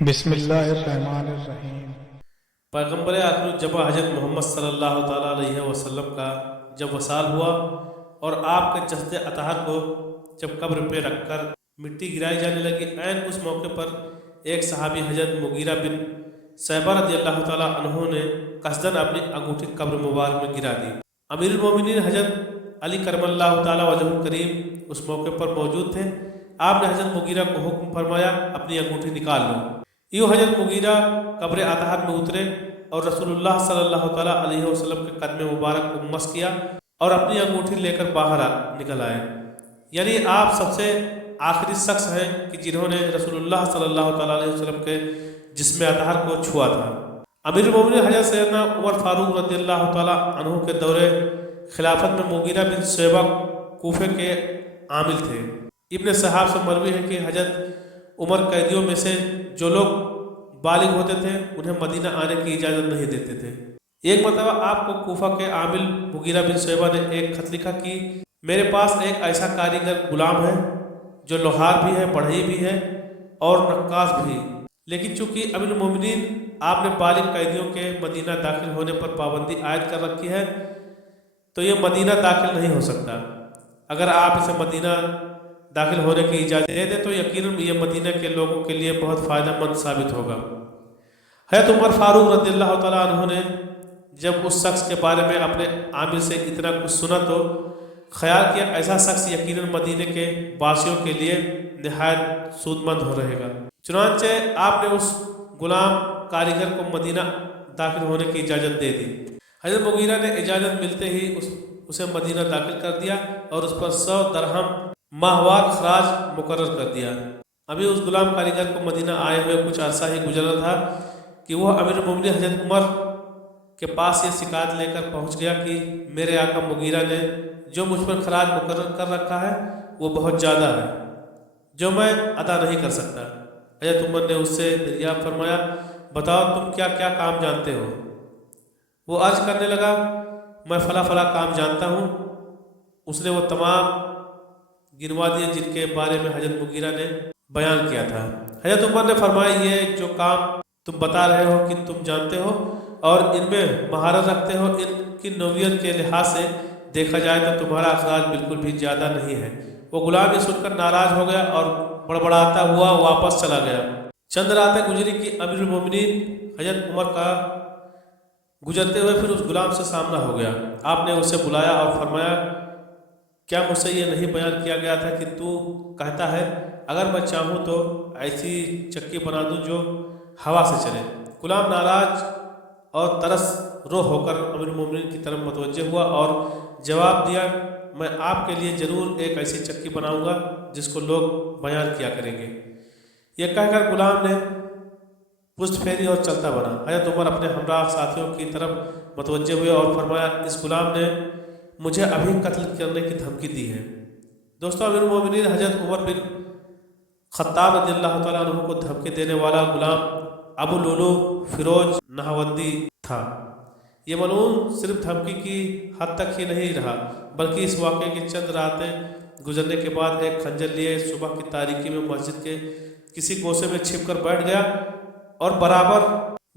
بسم اللہ الرحمن الرحیم۔ پیغمبر آخر جبا حضرت محمد صلی اللہ تعالیٰ علیہ وسلم کا جب وصال ہوا اور آپ کے جسد اطہر کو جب قبر پہ رکھ کر مٹی گرائی جانے لگی، عین اس موقع پر ایک صحابی حضرت مغیرہ بن شعبہ رضی اللہ تعالیٰ عنہ نے قصداً اپنی انگوٹھی قبر مبارک میں گرا دی۔ امیر المومنین حضرت علی کرم اللہ تعالیٰ وجہ کریم اس موقع پر موجود تھے۔ آپ نے حضرت مغیرہ کو حکم فرمایا اپنی انگوٹھی نکال لو۔ یوں حضرت مغیرہ قبر اطہر میں اترے اور رسول اللہ صلی اللہ تعالیٰ علیہ وسلم کے قدم مبارک کو مس کیا اور اپنی انگوٹھی لے کر باہر نکل آئے۔ یعنی آپ سب سے آخری شخص ہیں کہ جنہوں نے رسول اللہ صلی اللہ تعالیٰ علیہ وسلم کے جسم اطہر کو چھوا تھا۔ امیر المومنین حضرت سیدنا عمر فاروق رضی اللہ تعالیٰ عنہ کے دور خلافت میں مغیرہ بن شعبہ کوفے کے عامل تھے۔ ابن صحاب سے مروی ہے کہ حضرت عمر قیدیوں میں سے جو لوگ بالغ ہوتے تھے انہیں مدینہ آنے کی اجازت نہیں دیتے تھے۔ ایک مرتبہ آپ کو کوفہ کے عامل مغیرہ بن شعبہ نے ایک خط لکھا کہ میرے پاس ایک ایسا کاریگر غلام ہے جو لوہار بھی ہے، بڑھئی بھی ہے اور نقاش بھی، لیکن چونکہ امیر المومنین آپ نے بالغ قیدیوں کے مدینہ داخل ہونے پر پابندی عائد کر رکھی ہے تو یہ مدینہ داخل نہیں ہو سکتا۔ اگر آپ اسے مدینہ داخل ہونے کی اجازت دے دیں تو یقیناً یہ مدینہ کے لوگوں کے لیے بہت فائدہ مند ثابت ہوگا۔ حضرت عمر فاروق رضی اللہ تعالیٰ عنہ نے جب اس شخص کے بارے میں اپنے عامل سے اتنا کچھ سنا تو خیال کیا ایسا شخص یقیناً مدینہ کے باسیوں کے لیے نہایت سود مند ہو رہے گا۔ چنانچہ آپ نے اس غلام کاریگر کو مدینہ داخل ہونے کی اجازت دے دی۔ حضرت مغیرہ نے اجازت ملتے ہی اسے مدینہ داخل کر دیا اور اس پر 100 درہم ماہوار خراج مقرر کر دیا۔ ابھی اس غلام کاریگر کو مدینہ آئے ہوئے کچھ عرصہ ہی گزرا تھا کہ وہ امیر المومنین حضرت عمر کے پاس یہ شکایت لے کر پہنچ گیا کہ میرے آقا مغیرہ نے جو مجھ پر خراج مقرر کر رکھا ہے وہ بہت زیادہ ہے جو میں ادا نہیں کر سکتا۔ حضرت عمر نے اس سے دریافت فرمایا بتاؤ تم کیا کیا کام جانتے ہو؟ وہ عرض کرنے لگا میں فلاں فلاں کام جانتا ہوں۔ اس نے وہ تمام گنوا دیے جن کے بارے میں حضرت مغیرہ نے بیان کیا تھا۔ حضرت عمر نے فرمایا یہ جو کام تم بتا رہے ہو کہ تم جانتے ہو اور ان میں مہارت رکھتے ہو، ان کی نوعیت کے لحاظ سے دیکھا جائے تو تمہارا اخراج بالکل بھی زیادہ نہیں ہے۔ وہ غلام یہ سن کر ناراض ہو گیا اور بڑبڑاتا ہوا واپس چلا گیا۔ چند راتیں گزری کہ امیر المومنین حضرت عمر کا گزرتے ہوئے پھر اس غلام سے سامنا ہو گیا۔ آپ نے اسے بلایا اور فرمایا کیا مجھ سے یہ نہیں بیان کیا گیا تھا کہ تو کہتا ہے اگر میں چاہوں تو ایسی چکی بنا دوں جو ہوا سے چلے؟ غلام ناراض اور ترس رو ہو کر امیر المومنین کی طرف متوجہ ہوا اور جواب دیا میں آپ کے لیے ضرور ایک ایسی چکی بناؤں گا جس کو لوگ بیان کیا کریں گے۔ یہ کہہ کر غلام نے پشت پھیری اور چلتا بنا۔ حضرت عمر اپنے ہمراہ ساتھیوں کی طرف متوجہ ہوئے اور فرمایا اس غلام نے مجھے ابھی قتل کرنے کی دھمکی دی ہے۔ دوستوں امیر المومنین حضرت عمر بن خطاب رضی اللہ تعالیٰ عنہ کو دھمکی دینے والا غلام ابو لولو فیروز نہاوندی تھا۔ یہ ملعون صرف دھمکی کی حد تک ہی نہیں رہا بلکہ اس واقعے کی چند راتیں گزرنے کے بعد ایک خنجر لیے صبح کی تاریکی میں مسجد کے کسی گوشے میں چھپ کر بیٹھ گیا اور برابر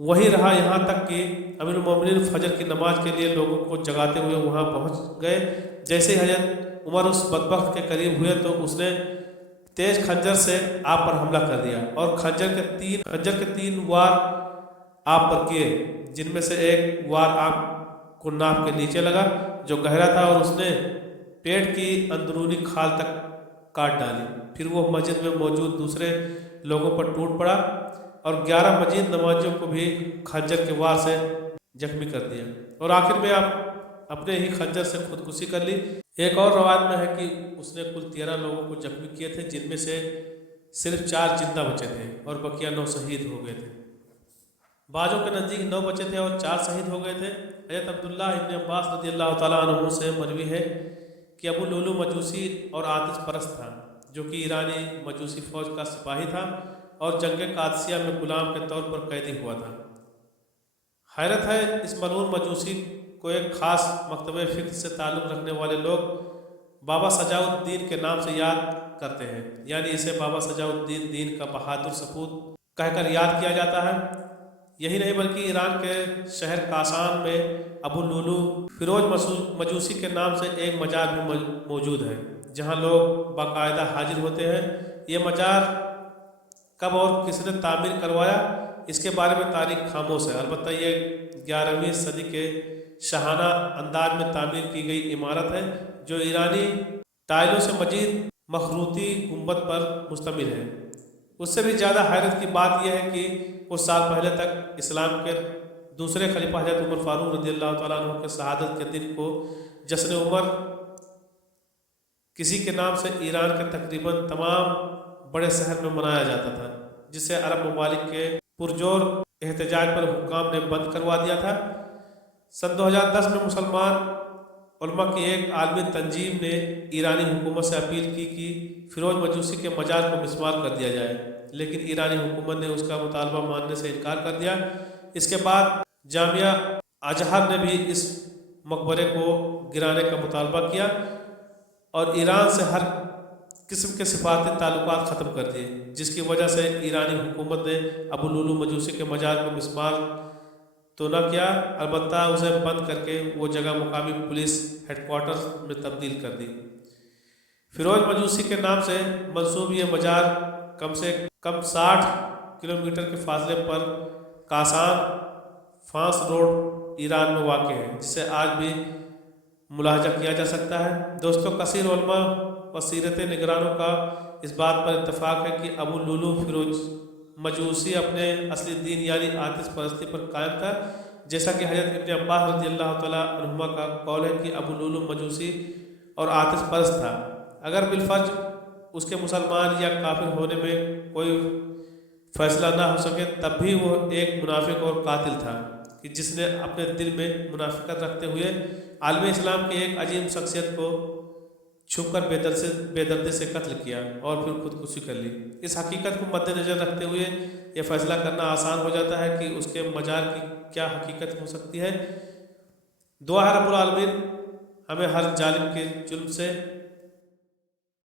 وہی رہا یہاں تک کہ امیر المومنین فجر کی نماز کے لیے لوگوں کو جگاتے ہوئے وہاں پہنچ گئے۔ جیسے ہی حضرت عمر اس بدبخت کے قریب ہوئے تو اس نے تیز خنجر سے آپ پر حملہ کر دیا اور خنجر کے تین وار آپ پر کیے، جن میں سے ایک وار آپ کو ناف کے نیچے لگا جو گہرا تھا اور اس نے پیٹ کی اندرونی کھال تک کاٹ ڈالی۔ پھر وہ مسجد میں موجود دوسرے لوگوں پر ٹوٹ پڑا اور 11 مزید نمازیوں کو بھی خنجر کے وار سے زخمی کر دیا اور آخر میں آپ اپنے ہی خنجر سے خودکشی کر لی۔ ایک اور روایت میں ہے کہ اس نے کل 13 لوگوں کو زخمی کیے تھے جن میں سے صرف 4 زندہ بچے تھے اور بقیہ 9 شہید ہو گئے تھے۔ بعضوں کے نزدیک 9 بچے تھے اور 4 شہید ہو گئے تھے۔ حضرت عبداللہ ابن عباس رضی اللہ تعالیٰ عنہ سے مروی ہے کہ ابو لولو مجوسی اور آتش پرست تھا جو کہ ایرانی مجوسی فوج کا سپاہی تھا اور جنگ قادسیہ میں غلام کے طور پر قیدی ہوا تھا۔ حیرت ہے اس ملعون مجوسی کو ایک خاص مکتبہ فکر سے تعلق رکھنے والے لوگ بابا سجاؤ الدین کے نام سے یاد کرتے ہیں، یعنی اسے بابا سجاء الدین دین کا بہادر سپوت کہہ کر یاد کیا جاتا ہے۔ یہی نہیں بلکہ ایران کے شہر کاسان میں ابو لولو فیروز مجوسی کے نام سے ایک مزار بھی موجود ہے، جہاں لوگ باقاعدہ حاضر ہوتے ہیں۔ یہ مزار کب اور کس نے تعمیر کروایا، اس کے بارے میں تاریخ خاموش ہے۔ البتہ یہ 11ویں صدی کے شاہانہ انداز میں تعمیر کی گئی عمارت ہے، جو ایرانی ٹائلوں سے مزید مخروطی گنبد پر مشتمل ہے۔ اس سے بھی زیادہ حیرت کی بات یہ ہے کہ کچھ سال پہلے تک اسلام کے دوسرے خلیفہ حضرت عمر فاروق رضی اللہ تعالیٰ عنہ کے شہادت کے دن کو جشن عمر کسی کے نام سے ایران کے تقریباً تمام بڑے شہر میں منایا جاتا تھا، جسے عرب ممالک کے پرجور احتجاج پر حکام نے بند کروا دیا تھا۔ سن 2010 میں مسلمان علماء کی ایک عالمی تنظیم نے ایرانی حکومت سے اپیل کی کہ فیروز مجوسی کے مزار کو مسمار کر دیا جائے، لیکن ایرانی حکومت نے اس کا مطالبہ ماننے سے انکار کر دیا۔ اس کے بعد جامعہ ازہر نے بھی اس مقبرے کو گرانے کا مطالبہ کیا اور ایران سے ہر قسم کے سفارتی تعلقات ختم کر دیے، جس کی وجہ سے ایرانی حکومت نے ابو لولو مجوسی کے مزار کو مسمار تو نہ کیا، البتہ اسے بند کر کے وہ جگہ مقامی پولیس ہیڈ کوارٹر میں تبدیل کر دی۔ فیروز مجوسی کے نام سے منسوب یہ مزار کم سے کم 60 کلومیٹر کے فاصلے پر کاسان فانس روڈ ایران میں واقع ہے، جسے آج بھی ملاحظہ کیا جا سکتا ہے۔ دوستوں، کثیر علماء و سیرت نگرانوں کا اس بات پر اتفاق ہے کہ ابو لولو فیروز مجوسی اپنے اصلی دین یعنی آتش پرستی پر قائم تھا، جیسا کہ حضرت ابن عباس رضی اللہ تعالیٰ عنہما کا قول ہے کہ ابو لولو مجوسی اور آتش پرست تھا۔ اگر بالفرض اس کے مسلمان یا کافر ہونے میں کوئی فیصلہ نہ ہو سکے، تب بھی وہ ایک منافق اور قاتل تھا کہ جس نے اپنے دل میں منافقت رکھتے ہوئے عالم اسلام کی ایک عظیم شخصیت کو چھپ کر بے دردی سے قتل کیا اور پھر خودکشی کر لی۔ اس حقیقت کو مد نظر رکھتے ہوئے یہ فیصلہ کرنا آسان ہو جاتا ہے کہ اس کے مزار کی کیا حقیقت ہو سکتی ہے۔ دعا ہے رب العالمین ہمیں ہر ظالم کے ظلم سے